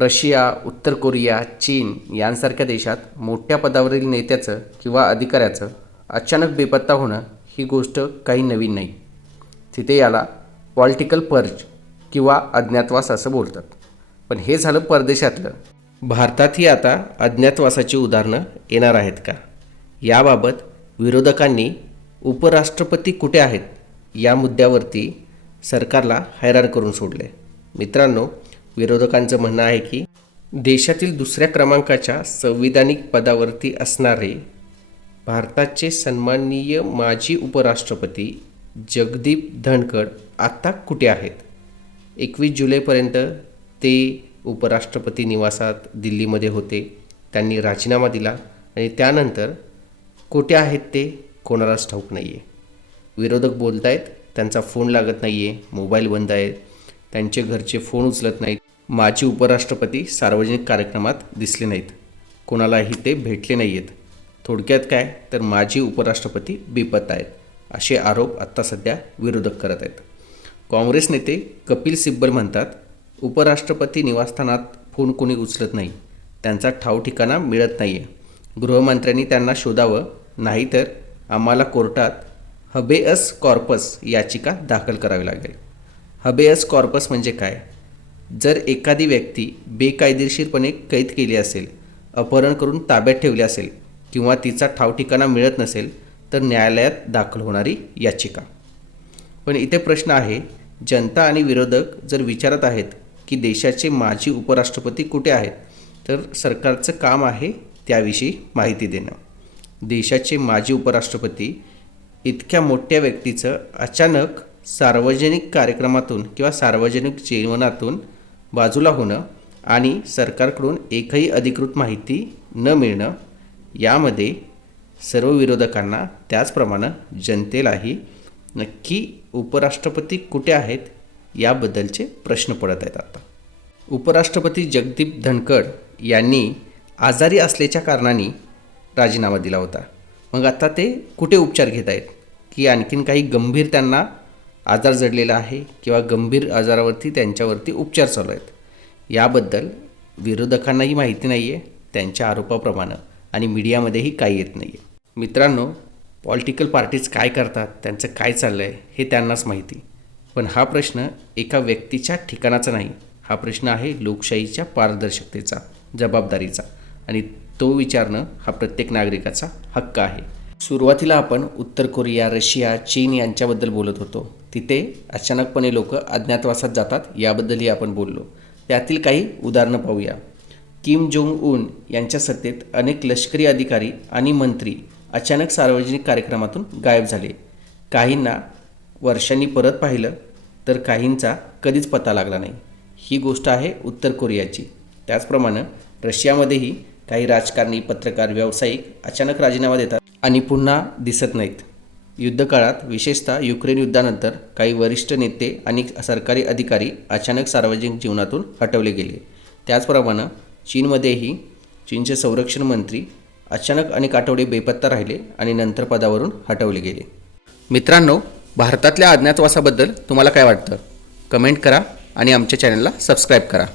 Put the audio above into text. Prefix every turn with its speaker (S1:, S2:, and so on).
S1: Russia उत्तर Korea चीन यांसारख्या देशात मोठ्या पदावरील नेत्याचं किंवा अधिकाऱ्याचं अचानक बेपत्ता होणं ही गोष्ट काही नवीन नाही. तिथे याला पॉलिटिकल पर्ज किंवा अज्ञातवास असं बोलतात. पण हे झालं परदेशातलं. भारतातही आता अज्ञातवासाची उदाहरणं येणार आहेत का? याबाबत विरोधकांनी उपराष्ट्रपती कुठे आहेत या मुद्द्यावरती सरकारला हैराण करून सोडले मित्रांनो विरोधकांचं म्हणणं आहे की देशातील दुसऱ्या क्रमांकाच्या संविधानिक पदावरती असणारे भारताचे सन्माननीय माजी उपराष्ट्रपती जगदीप धनखड आता कुठे आहेत? एकवीस जुलैपर्यंत ते उपराष्ट्रपती निवासात दिल्लीमध्ये होते. त्यांनी राजीनामा दिला आणि त्यानंतर कुठे आहेत ते कोणालाच ठाऊक नाही आहे विरोधक बोलत आहेत त्यांचा फोन लागत नाही आहे मोबाईल बंद आहेत त्यांचे घरचे फोन उचलत नाहीत. माजी उपराष्ट्रपती सार्वजनिक कार्यक्रमात दिसले नाहीत. कोणालाही ते भेटले नाही आहेत थोडक्यात काय तर माजी उपराष्ट्रपती बेपत्ता आहेत असे आरोप आत्ता सध्या विरोधक करत आहेत. काँग्रेस नेते कपिल सिब्बल म्हणतात उपराष्ट्रपती निवासस्थानात फोन कोणी उचलत नाही. त्यांचा ठाव ठिकाणा मिळत नाही आहे गृहमंत्र्यांनी त्यांना शोधावं नाहीतर आम्हाला कोर्टात हबेअस कॉर्पस याचिका दाखल करावी लागेल. हबेअस कॉर्पस म्हणजे काय? जर एखादी व्यक्ती बेकायदेशीरपणे कैद केली असेल अपहरण करून ताब्यात ठेवली असेल किंवा तिचा ठाव ठिकाणा मिळत नसेल तर न्यायालयात दाखल होणारी याचिका. पण इथे प्रश्न आहे जनता आणि विरोधक जर विचारत आहेत की देशाचे माजी उपराष्ट्रपती कुठे आहेत तर सरकारचं काम आहे त्याविषयी माहिती देणं. देशाचे माजी उपराष्ट्रपती इतक्या मोठ्या व्यक्तीचं अचानक सार्वजनिक कार्यक्रमातून किंवा सार्वजनिक जीवनातून बाजूला होणं आणि सरकारकडून एकही अधिकृत माहिती न मिळणं यामध्ये सर्व विरोधकांना त्याचप्रमाणे जनतेलाही नक्की उपराष्ट्रपती कुठे आहेत याबद्दलचे प्रश्न पडत आहेत आता. उपराष्ट्रपती जगदीप धनखड यांनी आजारी असल्याच्या कारणाने राजीनामा दिला होता. मग आता ते कुठे उपचार घेत आहेत? की आणखीन काही गंभीर त्यांना आजार जडलेला आहे किंवा गंभीर आजारावरती त्यांच्यावरती उपचार चालू आहेत. याबद्दल विरोधकांनाही माहिती नाही आहे त्यांच्या आरोपाप्रमाणे आणि मीडियामध्येही काही येत नाही आहे मित्रांनो पॉलिटिकल पार्टीज काय करतात त्यांचं काय चाललं आहे हे त्यांनाच माहिती. पण हा प्रश्न एका व्यक्तीच्या ठिकाणाचा नाही. हा प्रश्न आहे लोकशाहीच्या पारदर्शकतेचा जबाबदारीचा. आणि तो विचारणं हा प्रत्येक नागरिकाचा हक्क आहे. सुरुवातीला आपण उत्तर कोरिया रशिया चीन यांच्याबद्दल बोलत होतो. तिथे अचानकपणे लोक अज्ञातवासात जातात याबद्दलही आपण बोललो. त्यातील काही उदाहरणं पाहूया. किम जोंग उन यांच्या सत्तेत अनेक लष्करी अधिकारी आणि मंत्री अचानक सार्वजनिक कार्यक्रमातून गायब झाले. काहींना वर्षांनी परत पाहिलं तर काहींचा कधीच पत्ता लागला नाही. ही गोष्ट आहे उत्तर कोरियाची. त्याचप्रमाणे रशियामध्येही काही राजकारणी पत्रकार व्यावसायिक अचानक राजीनामा देतात. आणि पुन्हा दिसत नाहीत. युद्धकाळात विशेषतः युक्रेन युद्धानंतर काही वरिष्ठ नेते आणि सरकारी अधिकारी अचानक सार्वजनिक जीवनातून हटवले गेले. त्याचप्रमाणे चीनमध्येही चीनचे संरक्षण मंत्री अचानक अनेक आठवडे बेपत्ता राहिले आणि नंतर पदावरून हटवले गेले. मित्रांनो भारतातल्या अज्ञातवासाबद्दल तुम्हाला काय वाटतं? कमेंट करा आणि आमच्या चॅनलला सबस्क्राईब करा.